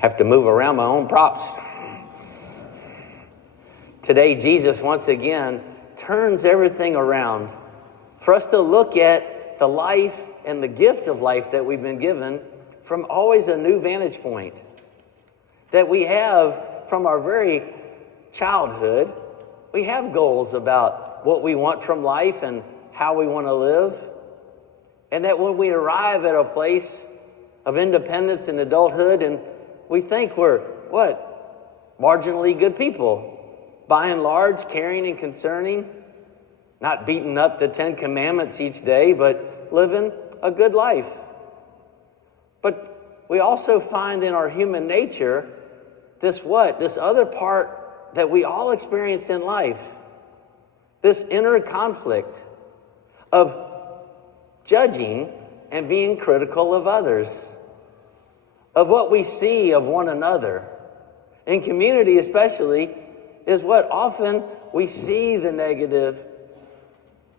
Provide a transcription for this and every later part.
Have to move around my own props. Today, Jesus once again turns everything around for us to look at the life and the gift of life that we've been given from always a new vantage point that we have from our very childhood. We have goals about what we want from life and how we want to live. And that when we arrive at a place of independence and adulthood and we think we're, marginally good people. By and large, caring and concerning, not beating up the 10 Commandments each day, but living a good life. But we also find in our human nature this other part that we all experience in life. This inner conflict of judging and being critical of others, of what we see of one another. In community especially, is what often we see the negative.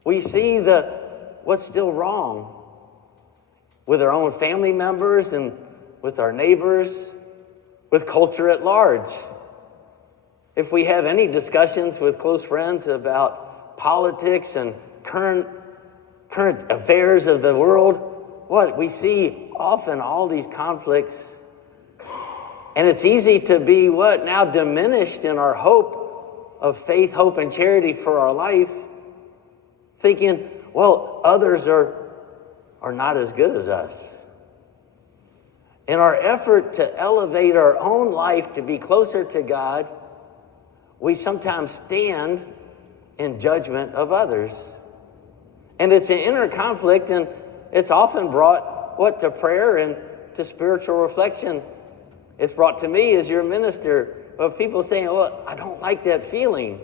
We see what's still wrong with our own family members and with our neighbors, with culture at large. If we have any discussions with close friends about politics and current affairs of the world, we see often all these conflicts. And it's easy to be now diminished in our hope of faith, hope, and charity for our life, thinking, others are not as good as us. In our effort to elevate our own life to be closer to God, we sometimes stand in judgment of others. And it's an inner conflict, and it's often brought, to prayer and to spiritual reflection. It's brought to me as your minister of people saying, I don't like that feeling.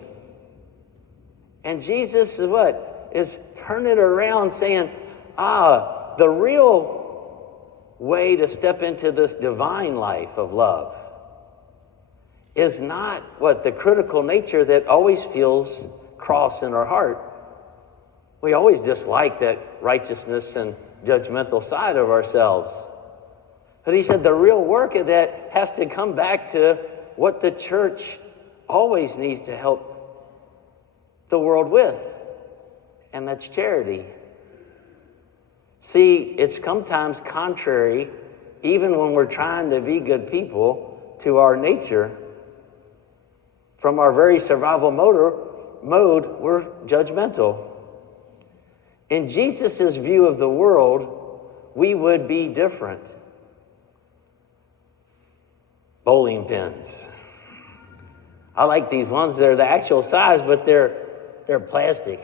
And Jesus is turning it around saying, the real way to step into this divine life of love is not the critical nature that always feels cross in our heart. We always dislike that righteousness and judgmental side of ourselves. But he said the real work of that has to come back to what the church always needs to help the world with, and that's charity. See, it's sometimes contrary, even when we're trying to be good people, to our nature. From our very survival mode, we're judgmental. In Jesus' view of the world, we would be different. Bowling pins. I like these ones. They're the actual size, but they're plastic.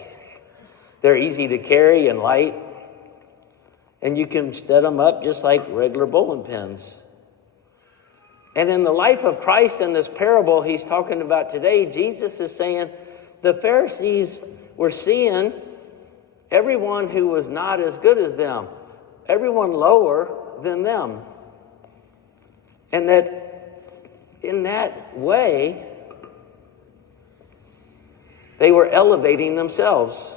They're easy to carry and light. And you can set them up just like regular bowling pins. And in the life of Christ in this parable he's talking about today, Jesus is saying the Pharisees were seeing everyone who was not as good as them, everyone lower than them. And that in that way, they were elevating themselves.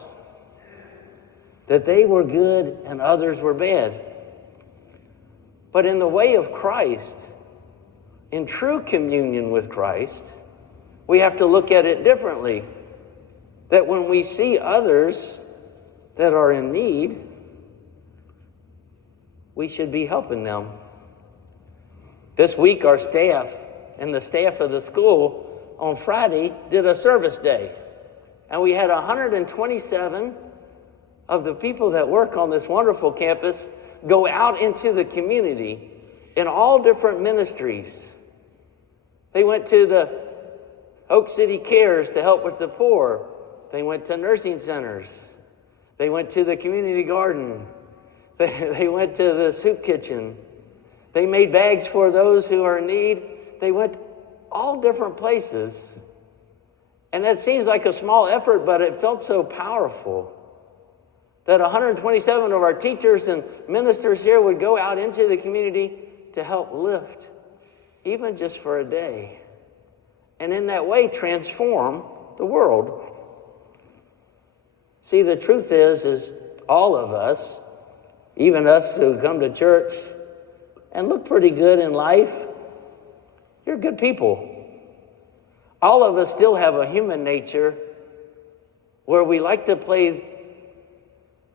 That they were good and others were bad. But in the way of Christ, in true communion with Christ, we have to look at it differently. That when we see others that are in need, we should be helping them. This week, our staff and the staff of the school on Friday did a service day. And we had 127 of the people that work on this wonderful campus go out into the community in all different ministries. They went to the Oak City Cares to help with the poor. They went to nursing centers. They went to the community garden. They went to the soup kitchen. They made bags for those who are in need. They went all different places. And that seems like a small effort, but it felt so powerful that 127 of our teachers and ministers here would go out into the community to help lift, even just for a day. And in that way, transform the world. See, the truth is all of us, even us who come to church and look pretty good in life, You're good people. All of us still have a human nature where we like to play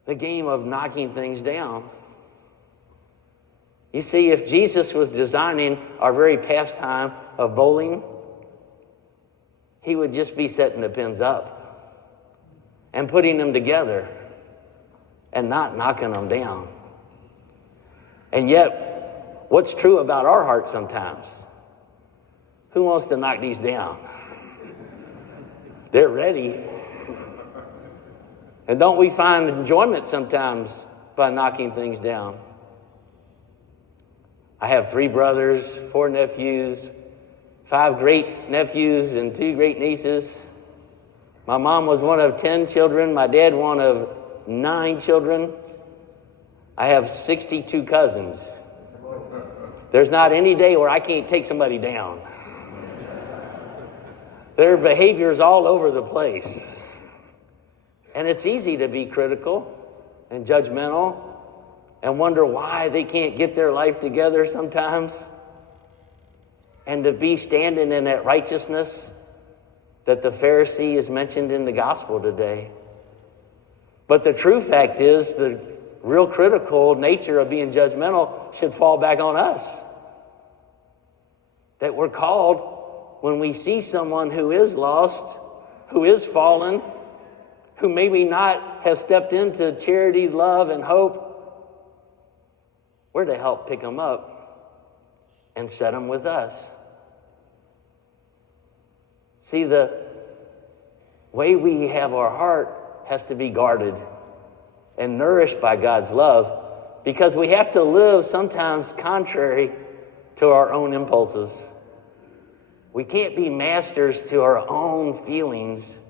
the game of knocking things down. You see, if Jesus was designing our very pastime of bowling, he would just be setting the pins up and putting them together and not knocking them down. And yet, what's true about our hearts sometimes? Who wants to knock these down? They're ready. And don't we find enjoyment sometimes by knocking things down? I have 3 brothers, 4 nephews, 5 great nephews, and 2 great nieces. My mom was one of 10 children. My dad one of 9 children. I have 62 cousins. There's not any day where I can't take somebody down. Their behavior's all over the place. And it's easy to be critical and judgmental and wonder why they can't get their life together sometimes. And to be standing in that righteousness that the Pharisee is mentioned in the gospel today. But the true fact is the real critical nature of being judgmental should fall back on us. That we're called when we see someone who is lost, who is fallen, who maybe not has stepped into charity, love, and hope, we're to help pick them up and set them with us. See, the way we have our heart has to be guarded and nourished by God's love, because we have to live sometimes contrary to our own impulses. We can't be masters to our own feelings.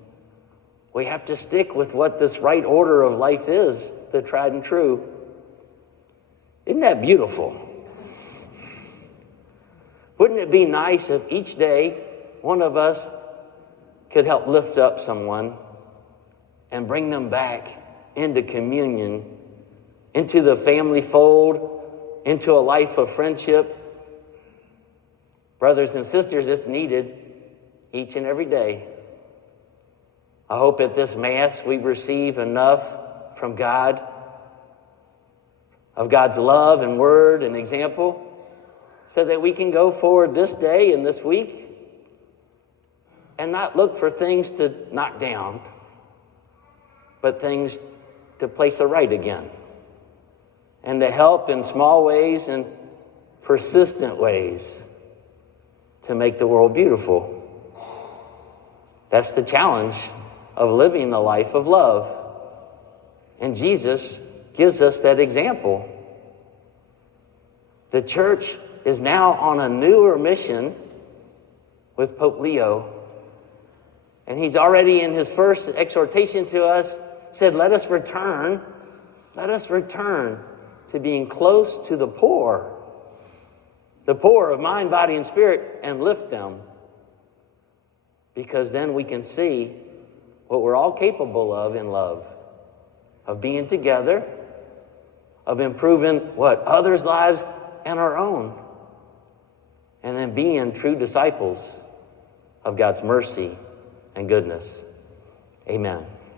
We have to stick with what this right order of life is, the tried and true. Isn't that beautiful? Wouldn't it be nice if each day one of us could help lift up someone and bring them back into communion, into the family fold, into a life of friendship? Brothers and sisters, it's needed each and every day. I hope at this Mass we receive enough from God, of God's love and word and example, so that we can go forward this day and this week and not look for things to knock down, but things to place aright again, and to help in small ways and persistent ways to make the world beautiful. That's the challenge of living a life of love. And Jesus gives us that example. The church is now on a newer mission with Pope Leo. And he's already in his first exhortation to us said, let us return to being close to the poor of mind, body, and spirit, and lift them. Because then we can see what we're all capable of in love, of being together, of improving others' lives and our own, and then being true disciples of God's mercy and goodness. Amen.